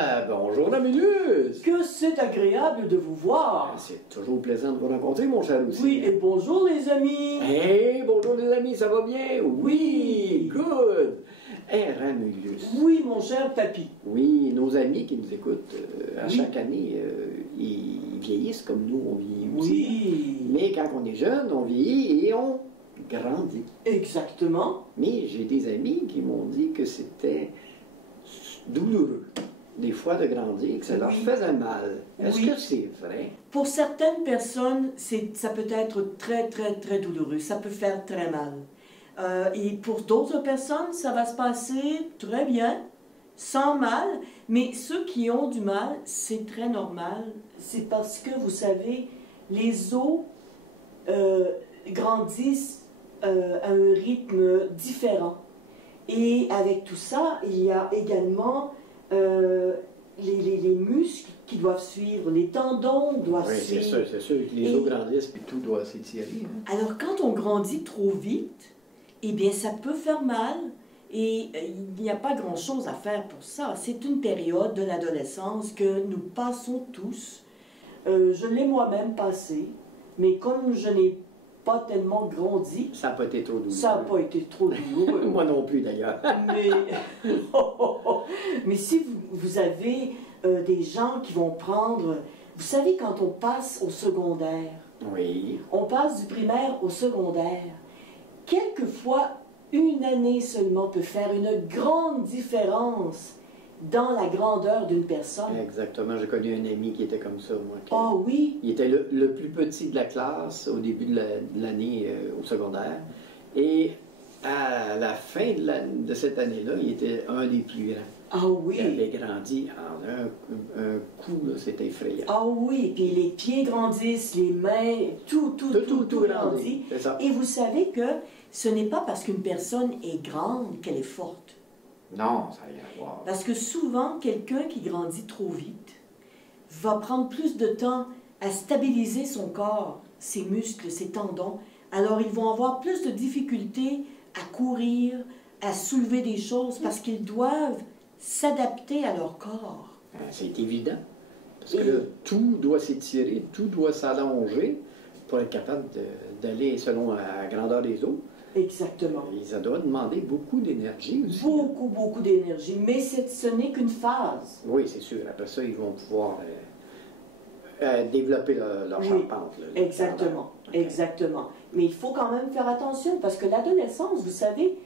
Ah, bonjour Laminius! Que c'est agréable de vous voir. C'est toujours plaisant de vous rencontrer, mon cher aussi. Oui, et bonjour les amis. Hey, bonjour les amis, ça va bien? Oui, good! Hey, Ramulus. Oui, mon cher papy. Oui, nos amis qui nous écoutent à Oui. chaque année, ils vieillissent comme nous, on vieillit aussi. Oui. Mais quand on est jeune, on vieillit et on grandit. Exactement. Mais j'ai des amis qui m'ont dit que c'était douloureux, des fois, de grandir, que ça leur Oui. faisait mal. Est-ce Oui. que c'est vrai? Pour certaines personnes, ça peut être très, très, très douloureux. Ça peut faire très mal. Et pour d'autres personnes, ça va se passer très bien, sans mal. Mais ceux qui ont du mal, c'est très normal. C'est parce que, vous savez, les os grandissent à un rythme différent. Et avec tout ça, il y a également les muscles qui doivent suivre, les tendons doivent Oui, suivre. c'est sûr que les os grandissent puis tout doit s'étirer. Hein? Alors, quand on grandit trop vite, eh bien, ça peut faire mal et il n'y a pas grand-chose à faire pour ça. C'est une période de l'adolescence que nous passons tous. Je l'ai moi-même passé, mais comme je n'ai pas tellement grandi, Ça n'a pas été trop douloureux. ça n'a pas été trop douloureux. Moi non plus, d'ailleurs. Mais si vous avez des gens qui vont prendre... Vous savez, quand on passe au secondaire, Oui. on passe du primaire au secondaire, quelquefois, une année seulement peut faire une grande différence dans la grandeur d'une personne. Exactement. J'ai connu un ami qui était comme ça, moi. Oh oui, Il était le plus petit de la classe au début de l'année au secondaire. Et à la fin de cette année-là, il était un des plus grands. ah Il oui, avait grandi en un coup, là, c'était effrayant. ah oui, puis les pieds grandissent, les mains, tout grandit. C'est ça. Et vous savez que ce n'est pas parce qu'une personne est grande qu'elle est forte. Non, ça n'a rien à voir. Parce que souvent, quelqu'un qui grandit trop vite va prendre plus de temps à stabiliser son corps, ses muscles, ses tendons. Alors, ils vont avoir plus de difficultés à courir, à soulever des choses, parce qu'ils doivent s'adapter à leur corps. C'est évident. Parce que là, tout doit s'étirer, tout doit s'allonger pour être capable d'aller selon la grandeur des os. Exactement. Et ça doit demander beaucoup d'énergie aussi. Beaucoup d'énergie. Mais ce n'est qu'une phase. Oui, c'est sûr. Après ça, ils vont pouvoir développer leur Oui, charpente. Là, Exactement. Ok. Exactement. Mais il faut quand même faire attention, parce que l'adolescence, vous savez,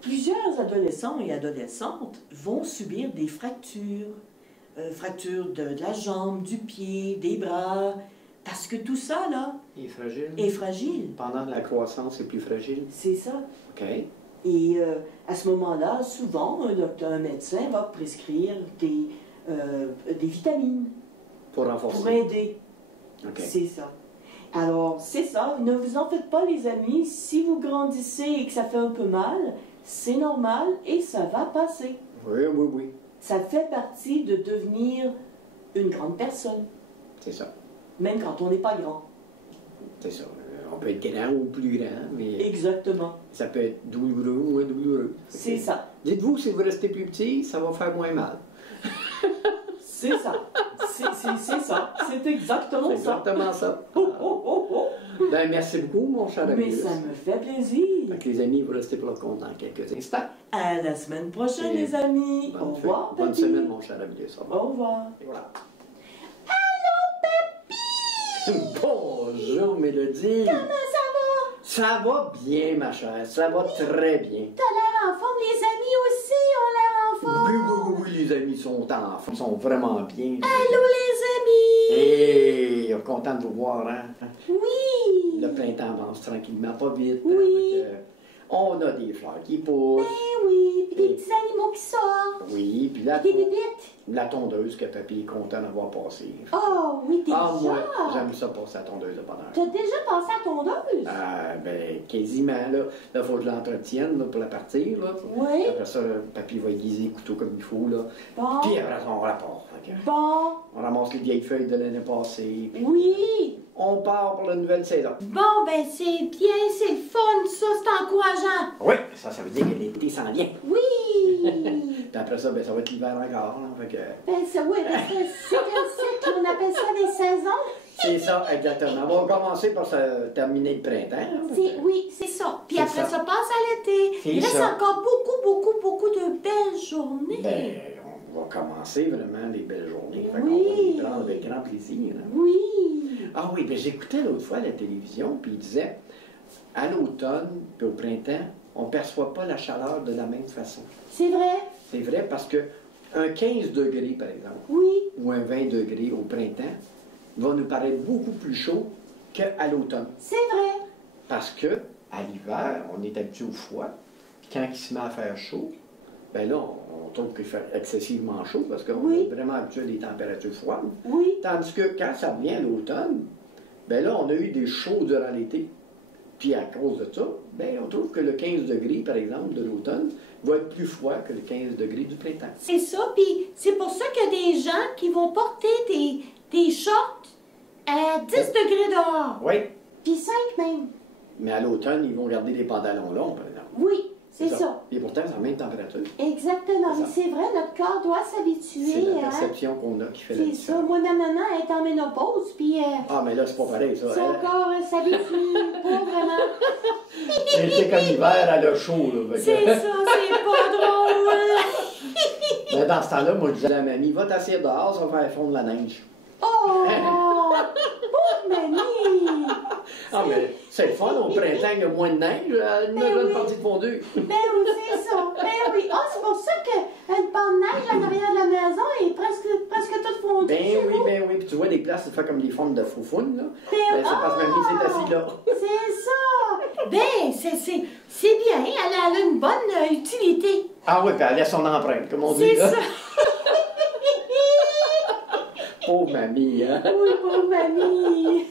plusieurs adolescents et adolescentes vont subir des fractures. Fractures de la jambe, du pied, des bras, parce que tout ça, là, Il est fragile. est fragile. Pendant la croissance, c'est plus fragile. C'est ça. OK. Et à ce moment-là, souvent, un médecin va prescrire des vitamines Pour renforcer. pour aider. OK. C'est ça. Alors, c'est ça. Ne vous en faites pas, les amis. Si vous grandissez et que ça fait un peu mal, c'est normal et ça va passer. Oui, oui, oui. Ça fait partie de devenir une grande personne, C'est ça. même quand on n'est pas grand. C'est ça. On peut être grand ou plus grand, mais Exactement. ça peut être douloureux ou moins douloureux. C'est Ok. ça. Dites-vous, si vous restez plus petit, ça va faire moins mal. C'est ça. C'est ça. C'est exactement C'est ça. exactement ça. Oh. Ben, merci beaucoup, mon cher ami. Mais ça me fait plaisir. Donc, les amis, vous restez pour le compte dans quelques instants. À la semaine prochaine, Et les amis. Au revoir, Bonne papy. semaine, mon cher ami. Au revoir. Et voilà. Bonjour, Mélodie. Comment ça va? Ça va bien, ma chère. Ça va très bien. T'as l'air en forme. Les amis aussi ont l'air en forme. Oui, les amis sont en forme. Ils sont vraiment bien. Allô, les amis. Hey, content de vous voir, hein? Oui. Le printemps avance tranquillement, pas vite. Oui. Hein, on a des fleurs qui poussent. Eh oui. Puis des petits animaux qui sortent. Oui, puis là, Des bébites. la tondeuse que papy est content d'avoir passée. Oh, oui, déjà. Ah, moi, j'aime ça passer la tondeuse de bonheur. T'as déjà passé à tondeuse? Ah, ben, quasiment, là. Là, il faut que je l'entretienne, là, pour la partir, là. Oui. Après ça, papy va aiguiser le couteau comme il faut, là. Bon. Puis après ça, on rapporte. Fait que Bon. on ramasse les vieilles feuilles de l'année passée. Puis Oui. on part pour la nouvelle saison. Bon, ben c'est bien, c'est le fun, ça, c'est encourageant. Oui, ça veut dire que l'été s'en vient. Oui. puis après ça, ben, ça va être l'hiver encore. Là, fait que... Ben, oui, c'est comme ça qu'on appelle ça des saisons. C'est ça, exactement. On va commencer par terminer le printemps. Là, Oui, c'est ça. Puis C'est après ça. ça passe à l'été. C'est Il reste ça. encore beaucoup de belles journées. Ben, on va commencer vraiment les belles journées. Fait qu'on Oui. va les prendre avec grand plaisir. Hein. Oui. Ah oui, ben, j'écoutais l'autre fois la télévision, puis il disait, à l'automne puis au printemps, on ne perçoit pas la chaleur de la même façon. C'est vrai. C'est vrai parce que un 15 degrés, par exemple, Oui. ou un 20 degrés au printemps, va nous paraître beaucoup plus chaud qu'à l'automne. C'est vrai. Parce que à l'hiver, on est habitué au froid. Puis quand il se met à faire chaud, ben là, on trouve qu'il fait excessivement chaud parce qu'on Oui. est vraiment habitué à des températures froides. Oui. Tandis que quand ça revient à l'automne, ben là, on a eu des chauds durant l'été. Puis à cause de ça, ben on trouve que le 15 degrés, par exemple, de l'automne, va être plus froid que le 15 degrés du printemps. C'est ça. Puis c'est pour ça qu'il y a des gens qui vont porter des shorts à 10 degrés dehors. Oui, Puis 5 même. mais à l'automne, ils vont garder des pantalons longs, par exemple. Oui, c'est ça. Et pourtant, c'est la même température. Exactement. C'est Mais ça. c'est vrai, notre corps doit C'est s'habituer. la Hein? perception qu'on a qui fait la C'est ça. différence. Moi, ma maman est en ménopause, puis Ah, mais là, c'est pas pareil, ça. son corps s'habitue pas vraiment. Elle était comme l'hiver, elle a chaud, là. Fait C'est que- ça, c'est pas drôle. Mais dans ce temps-là, moi, je disais à la mamie, va t'asseoir dehors, ça va faire fondre la neige. Oh! Pauvre mamie! Ah, mais c'est le fun, au printemps, il y a moins de neige, elle Ben a une oui. partie de fondue. Ben oui, c'est ça. Ben oui. Ah, c'est pour ça qu'une pente de neige en arrière de la maison est presque toute fondue. Ben oui, puis tu vois des places, ça fait comme des formes de foufoune, là. Ben, Ben, c'est parce que mamie s'est assise là. C'est ça. Ben, c'est bien. Elle a une bonne utilité. Ah oui, puis elle laisse son empreinte, comme on dit, C'est là. ça. Pauvre mamie, hein. Oui, pauvre mamie.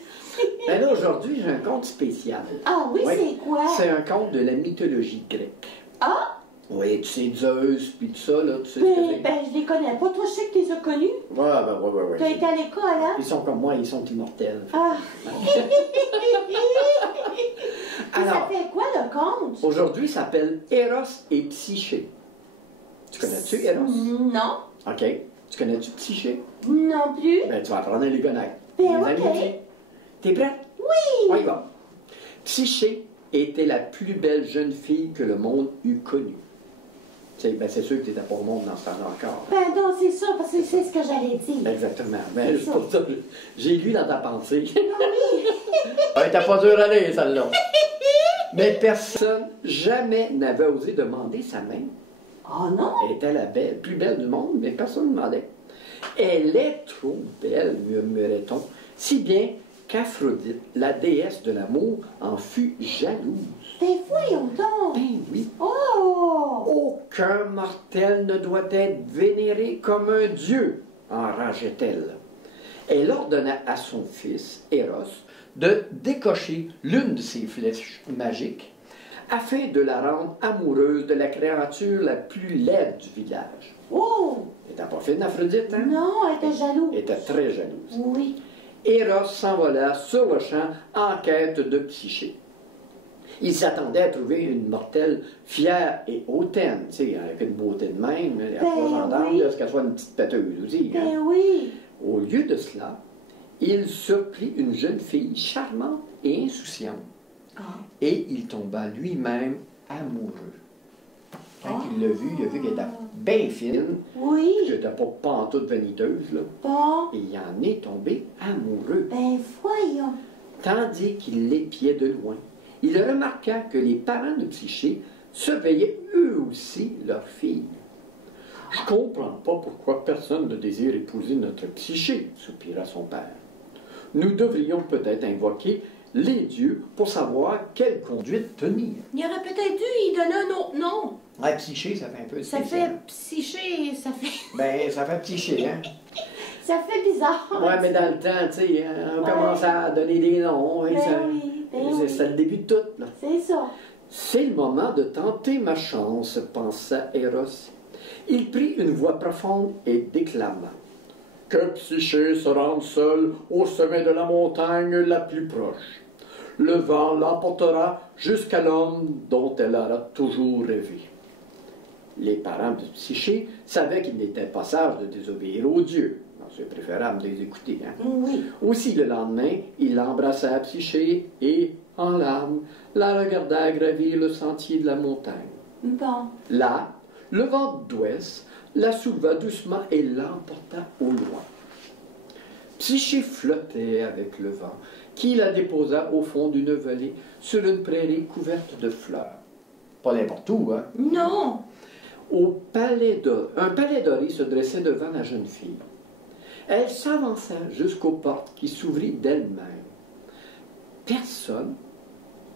Ben là, aujourd'hui, j'ai un conte spécial. Ah oui, Oui. c'est quoi? C'est un conte de la mythologie grecque. Ah? Oui, tu sais, Zeus, puis tout ça, là, tu sais ce que c'est. Ben, je les connais pas. Toi, je sais que tu les as connus. Ouais. Tu as été à l'école, hein? Ils sont comme moi, ils sont immortels. Ah. Puis ça Alors, fait quoi le conte? aujourd'hui, ça s'appelle Eros et Psyché. Tu connais-tu Eros? Non. OK. Tu connais-tu Psyché? Non plus. Ben, tu vas apprendre à les connaître. Ben, Les OK. amis, t'es prête? Oui. On y va. Psyché était la plus belle jeune fille que le monde eût connue. Ben, c'est sûr que tu n'étais pas au monde dans ce temps-là encore. Ben non, c'est ça, parce que c'est ce que j'allais dire. Exactement. Ben, C'est c'est pour ça, j'ai lu dans ta pensée. Oui. Elle était pas dure à lire, celle-là. Mais personne jamais n'avait osé demander sa main. Oh non. Elle était la plus belle du monde, mais personne ne demandait. Elle est trop belle, murmurait-on, si bien qu'Aphrodite, la déesse de l'amour, en fut jalouse. Ben voyons donc. Ben oui, Oh. aucun mortel ne doit être vénéré comme un dieu, enrageait-elle. Elle ordonna à son fils, Eros, de décocher l'une de ses flèches magiques afin de la rendre amoureuse de la créature la plus laide du village. Oh. Elle n'était pas fine, Aphrodite, hein? Non, elle était jalouse. Elle était très jalouse. Oui. Eros s'envola sur le champ en quête de Psyché. Il s'attendait à trouver une mortelle fière et hautaine, tu sais, avec une beauté de même, à Ben trois gendarmes, oui. là, ce qu'elle soit une petite pâteuse aussi. Hein? Ben oui. Au lieu de cela, il surprit une jeune fille charmante et insouciante, Ah. et il tomba lui-même amoureux. Quand Ah. il l'a vue, il a vu qu'elle était bien fine, Oui. qu'elle n'était pas pantoute vaniteuse, là, Bon. et il en est tombé amoureux. Ben voyons. Tandis qu'il l'épiait de loin, il remarqua que les parents de Psyché surveillaient eux aussi leur fille. « Je comprends pas pourquoi personne ne désire épouser notre Psyché, soupira son père. Nous devrions peut-être invoquer les dieux pour savoir quelle conduite tenir. » Il aurait peut-être dû y donner un autre nom. Ouais, Psyché, ça fait un peu Ça fait psyché, ça fait... Ben, ça fait Psyché, hein? Ça fait bizarre. Ouais, mais dans le temps, tu sais, on commençait à donner des noms. Ben et ça, oui, ben oui. c'est le début de tout, là. C'est ça. C'est le moment de tenter ma chance, pensa Eros. Il prit une voix profonde et déclama. Que Psyché se rende seule au sommet de la montagne la plus proche. Le vent l'emportera jusqu'à l'homme dont elle aura toujours rêvé. Les parents de Psyché savaient qu'il n'était pas sage de désobéir aux dieux. C'est préférable de les écouter. Hein? Oui. Aussi, le lendemain, il embrassa Psyché et, en larmes, la regarda gravir le sentier de la montagne. Bon. Là, le vent d'ouest la souleva doucement et l'emporta au loin. Psyché flottait avec le vent, qui la déposa au fond d'une vallée sur une prairie couverte de fleurs. Pas n'importe où, hein? Non. Un palais doré se dressait devant la jeune fille. Elle s'avança jusqu'aux portes qui s'ouvrirent d'elles-mêmes. Personne,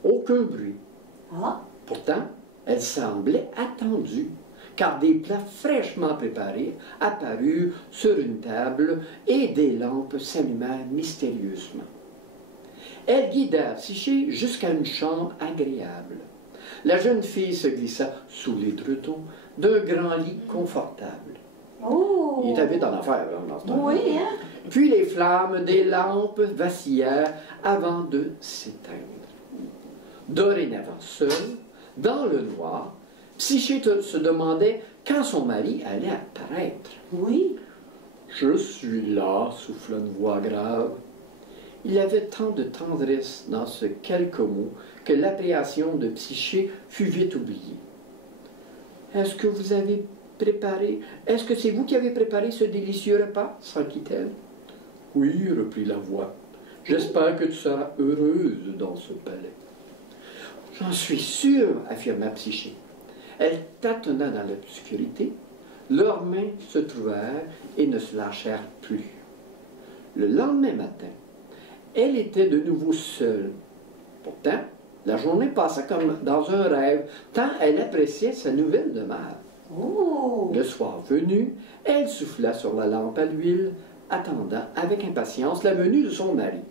aucun bruit. Ah. Pourtant, elle semblait attendue, car des plats fraîchement préparés apparurent sur une table et des lampes s'allumèrent mystérieusement. Elle guida Psyché jusqu'à une chambre agréable. La jeune fille se glissa sous les l'étreton d'un grand lit confortable. Oh. Il était vite en affaire, hein, dans ce temps-là. Oui, hein? Puis les flammes des lampes vacillèrent avant de s'éteindre. Dorénavant seule, dans le noir, Psyché se demandait quand son mari allait apparaître. Oui. « Je suis là », souffla une voix grave. Il y avait tant de tendresse dans ce quelques mots que l'appréhension de Psyché fut vite oubliée. « Est-ce que vous avez préparé... Est-ce que c'est vous qui avez préparé ce délicieux repas ?» s'enquit-elle. « Oui, reprit la voix. J'espère que tu seras heureuse dans ce palais. »« J'en suis sûre, affirma Psyché. Elle tâtonna dans l'obscurité. Leurs mains se trouvèrent et ne se lâchèrent plus. Le lendemain matin, elle était de nouveau seule. Pourtant, la journée passa comme dans un rêve, tant elle appréciait sa nouvelle demeure. Oh. Le soir venu, elle souffla sur la lampe à l'huile, attendant avec impatience la venue de son mari.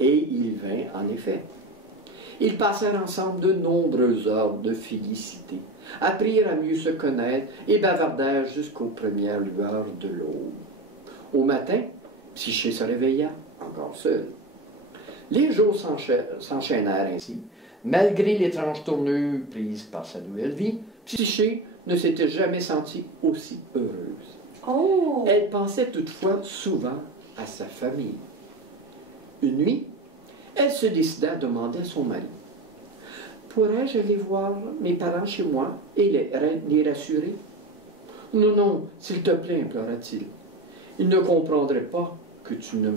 Et il vint en effet. Ils passèrent ensemble de nombreuses heures de félicité, apprirent à mieux se connaître et bavardèrent jusqu'aux premières lueurs de l'aube. Au matin, Psyché se réveilla, encore seule. Les jours s'enchaînèrent ainsi. Malgré l'étrange tournure prise par sa nouvelle vie, Psyché ne s'était jamais sentie aussi heureuse. Oh. Elle pensait toutefois souvent à sa famille. Une nuit, elle se décida à demander à son mari. « Pourrais-je aller voir mes parents chez moi et les rassurer ?»« Non, non, s'il te plaît, implora-t-il. Ils ne comprendraient pas que tu ne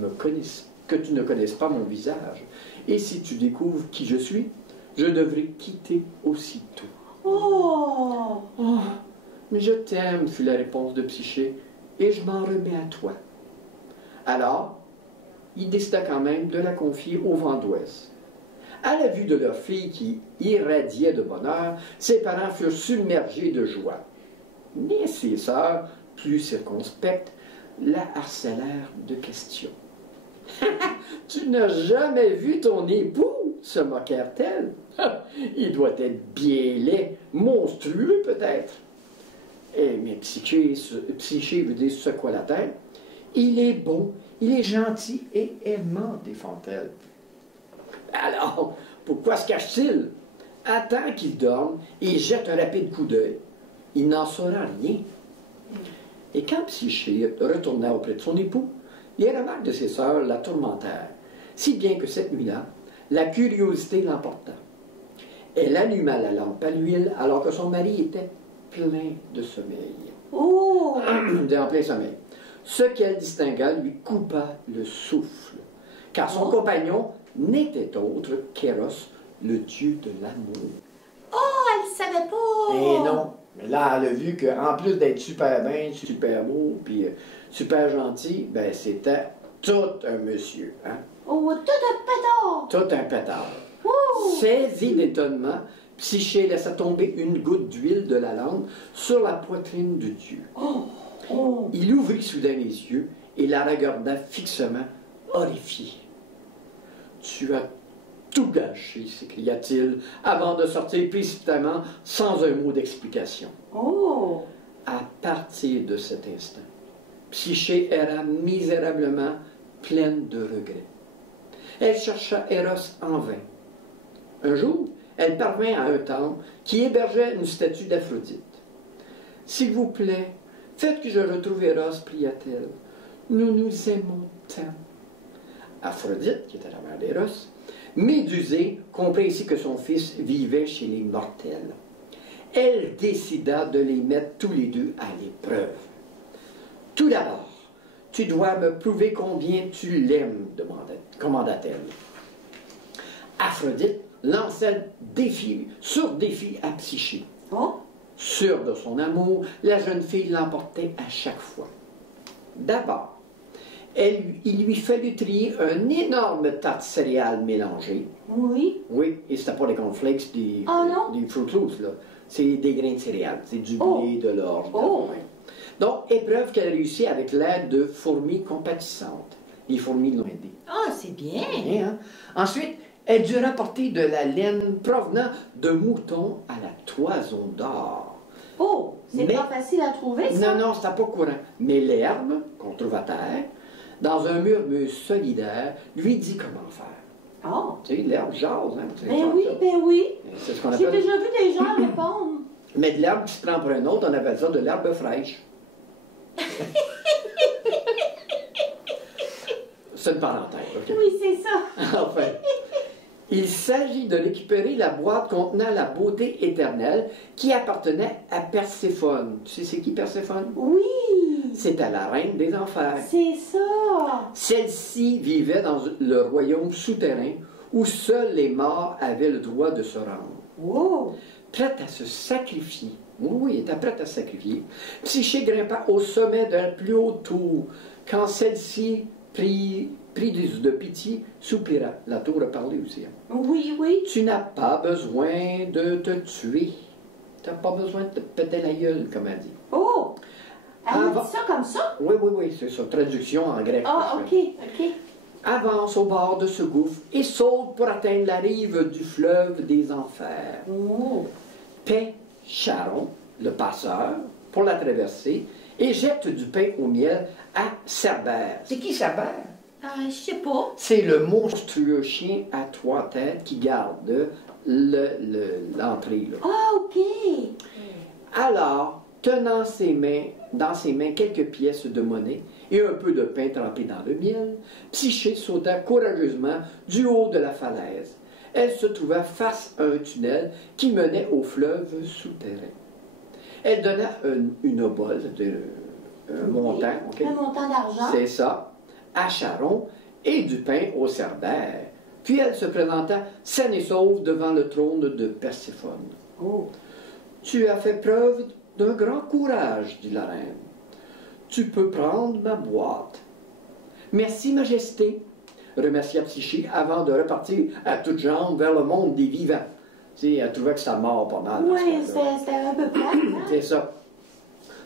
connaisses pas mon visage. Et si tu découvres qui je suis, je devrais quitter aussitôt. »« Oh. Oh, mais je t'aime, fut la réponse de Psyché, et je m'en remets à toi. » Alors, il décida quand même de la confier au vent d'ouest. À la vue de leur fille qui irradiait de bonheur, ses parents furent submergés de joie. Mais ses sœurs, plus circonspectes, la harcelèrent de questions. « Tu n'as jamais vu ton époux ?» se moquèrent-elles. « Il doit être bien laid, monstrueux peut-être. » Mais Psyché veut dire secoua la tête. « Il est bon, il est gentil et aimant, défend-elle. » Alors, pourquoi se cache-t-il? Attends qu'il dorme et jette un rapide coup d'œil. Il n'en saura rien. Et quand Psyché retourna auprès de son époux, les remarques de ses sœurs la tourmentèrent, si bien que cette nuit-là, la curiosité l'emporta. Elle alluma la lampe à l'huile alors que son mari était plein de sommeil. Oh. En plein sommeil. Ce qu'elle distingua lui coupa le souffle, car son compagnon n'était autre qu'Éros, le dieu de l'amour. Oh, elle savait pas. Eh non, mais là, elle a vu qu'en plus d'être super bien, super beau, puis super gentil, ben c'était tout un monsieur. Hein? Oh, tout un pétard. Tout un pétard. Oh. Saisi d'étonnement, Psyché laissa tomber une goutte d'huile de la lampe sur la poitrine du dieu. Oh. Oh. Il ouvrit soudain les yeux et la regarda fixement, horrifié. « Tu as tout gâché », s'écria-t-il, avant de sortir précipitamment sans un mot d'explication. Oh. À partir de cet instant, Psyché erra misérablement, pleine de regrets. Elle chercha Éros en vain. Un jour, elle parvint à un temple qui hébergeait une statue d'Aphrodite. S'il vous plaît, faites que je retrouve Eros, pria-t-elle. Nous nous aimons tant. Aphrodite, qui était la mère d'Eros, médusée, comprit ainsi que son fils vivait chez les mortels. Elle décida de les mettre tous les deux à l'épreuve. Tout d'abord, tu dois me prouver combien tu l'aimes, commanda-t-elle. Aphrodite lança défi sur défi à Psyché. Oh? Sûre de son amour, la jeune fille l'emportait à chaque fois. D'abord, il lui fallut trier un énorme tas de céréales mélangées. Oui. Oui, et c'était pas les cornflakes des Fruit Loops, là. C'est des grains de céréales. C'est du blé, de l'orge. Donc, épreuve qu'elle réussit avec l'aide de fourmis compatissantes. Les fourmis l'ont aidée. Ah, c'est bien. Bien, hein? Ensuite, elle dut rapporter de la laine provenant de moutons à la toison d'or. Oh, c'est pas facile à trouver, ça? Non, c'était pas courant. Mais l'herbe, qu'on trouve à terre, dans un murmure solidaire, lui dit comment faire. Oh. Tu sais, l'herbe jase, hein? Ben oui. C'est ce qu'on J'ai appelle... déjà vu des gens répondre. Mais de l'herbe qui se prend pour un autre, on appelle ça de l'herbe fraîche. C'est une parenthèse, OK? Oui, c'est ça. Enfin, il s'agit de récupérer la boîte contenant la beauté éternelle qui appartenait à Perséphone. Tu sais c'est qui Perséphone? Oui. C'était la reine des enfers. C'est ça. Celle-ci vivait dans le royaume souterrain où seuls les morts avaient le droit de se rendre. Wow. Prête à se sacrifier. Oui, elle était prête à se sacrifier. Psyché grimpa au sommet de la plus haute tour quand celle-ci pris de pitié, soupira. La tour a parlé aussi. Hein. Oui. Tu n'as pas besoin de te tuer. Tu n'as pas besoin de te péter la gueule, comme elle dit. Oh! Elle a dit ça comme ça? Oui, c'est ça. Traduction en grec. Ah, ok. Avance au bord de ce gouffre et saute pour atteindre la rive du fleuve des enfers. Oh. Paie Charon, le passeur, pour la traverser et jette du pain au miel à Cerbère. C'est qui Cerbère? Je sais pas. C'est le monstrueux chien à 3 têtes qui garde l'entrée. Ah, ok. Alors, tenant dans ses mains quelques pièces de monnaie et un peu de pain trempé dans le miel, Psyché sauta courageusement du haut de la falaise. Elle se trouva face à un tunnel qui menait au fleuve souterrain. Elle donna une obole, un montant. Okay? Un montant d'argent. C'est ça, à Charon et du pain au Cerbère. Puis elle se présenta saine et sauve devant le trône de Perséphone. Oh. Tu as fait preuve d'un grand courage, dit la reine. Tu peux prendre ma boîte. Merci, Majesté, remercia Psyché avant de repartir à toutes jambes vers le monde des vivants. Tu sais, elle trouvait que ça mort pas mal. Oui, c'était un peu plate. Hein? C'est ça.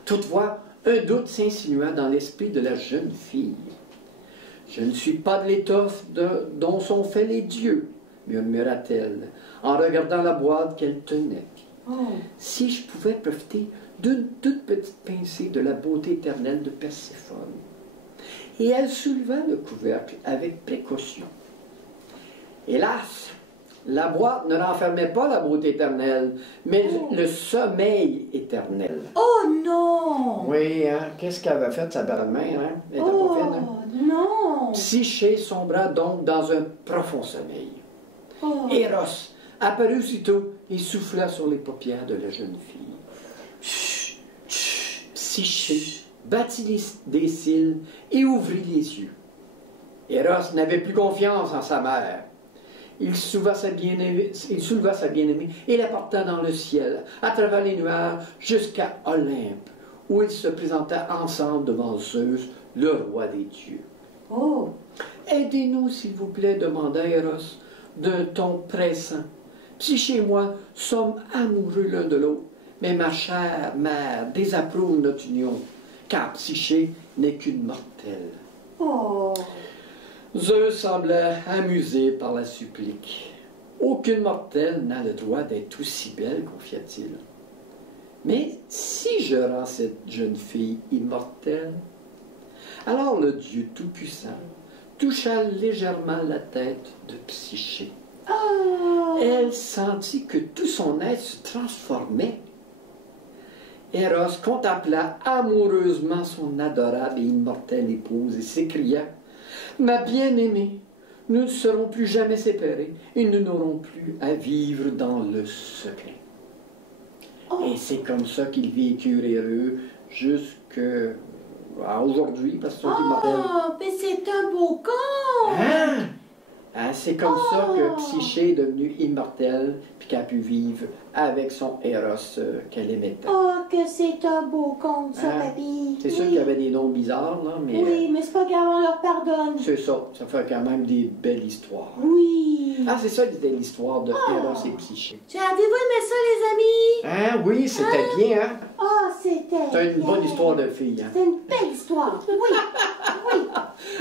Toutefois, un doute s'insinua dans l'esprit de la jeune fille. Je ne suis pas de l'étoffe dont sont faits les dieux, murmura-t-elle, en regardant la boîte qu'elle tenait. Oh. Si je pouvais profiter d'une toute petite pincée de la beauté éternelle de Perséphone. Et elle souleva le couvercle avec précaution. Hélas, la boîte ne renfermait pas la beauté éternelle, mais le sommeil éternel. Oh non! Oui, hein? Qu'est-ce qu'elle avait fait, sa belle-mère? Hein? Elle était pas fine, hein? Non! Psyché sombra donc dans un profond sommeil. Oh. Eros apparut aussitôt et souffla sur les paupières de la jeune fille. Chut, chut. Psyché battit des cils et ouvrit les yeux. Eros n'avait plus confiance en sa mère. Il souleva sa bien-aimée et la porta dans le ciel, à travers les nuages, jusqu'à Olympe, où ils se présentaient ensemble devant Zeus, le roi des dieux. Oh. Aidez-nous, s'il vous plaît, demanda Eros, d'un ton pressant. Psyché et moi sommes amoureux l'un de l'autre, mais ma chère mère désapprouve notre union, car Psyché n'est qu'une mortelle. Oh. Zeus semblait amusé par la supplique. Aucune mortelle n'a le droit d'être aussi belle, confia-t-il. Mais si je rends cette jeune fille immortelle? Alors le Dieu Tout-Puissant toucha légèrement la tête de Psyché. Oh. Elle sentit que tout son être se transformait. Eros contempla amoureusement son adorable et immortelle épouse et s'écria « Ma bien-aimée, nous ne serons plus jamais séparés et nous n'aurons plus à vivre dans le secret. » Et c'est comme ça qu'ils vécurent heureux jusqu'à aujourd'hui, parce qu'ils sont immortels. Oh, mais c'est un beau conte! Hein? Hein, c'est comme ça que Psyché est devenue immortelle puis qu'elle a pu vivre avec son Eros qu'elle aimait tant. Oh, que c'est un beau conte, ça, Hein? papy. C'est sûr qu'il y avait des noms bizarres, là, mais Oui, mais c'est pas grave, on leur pardonne. c'est ça. Ça fait quand même des belles histoires. Oui. Ah, c'est ça l'histoire de Eros et Psyché. Avez-vous aimé ça, les amis? Hein, oui, c'était bien, hein? Oh, c'était. C'est une bonne bien. histoire de fille, hein? C'est une belle histoire. Oui. Oui.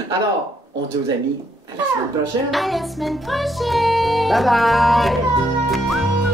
Alors, on dit aux amis, à la semaine prochaine. À la semaine prochaine. Bye bye! Bye.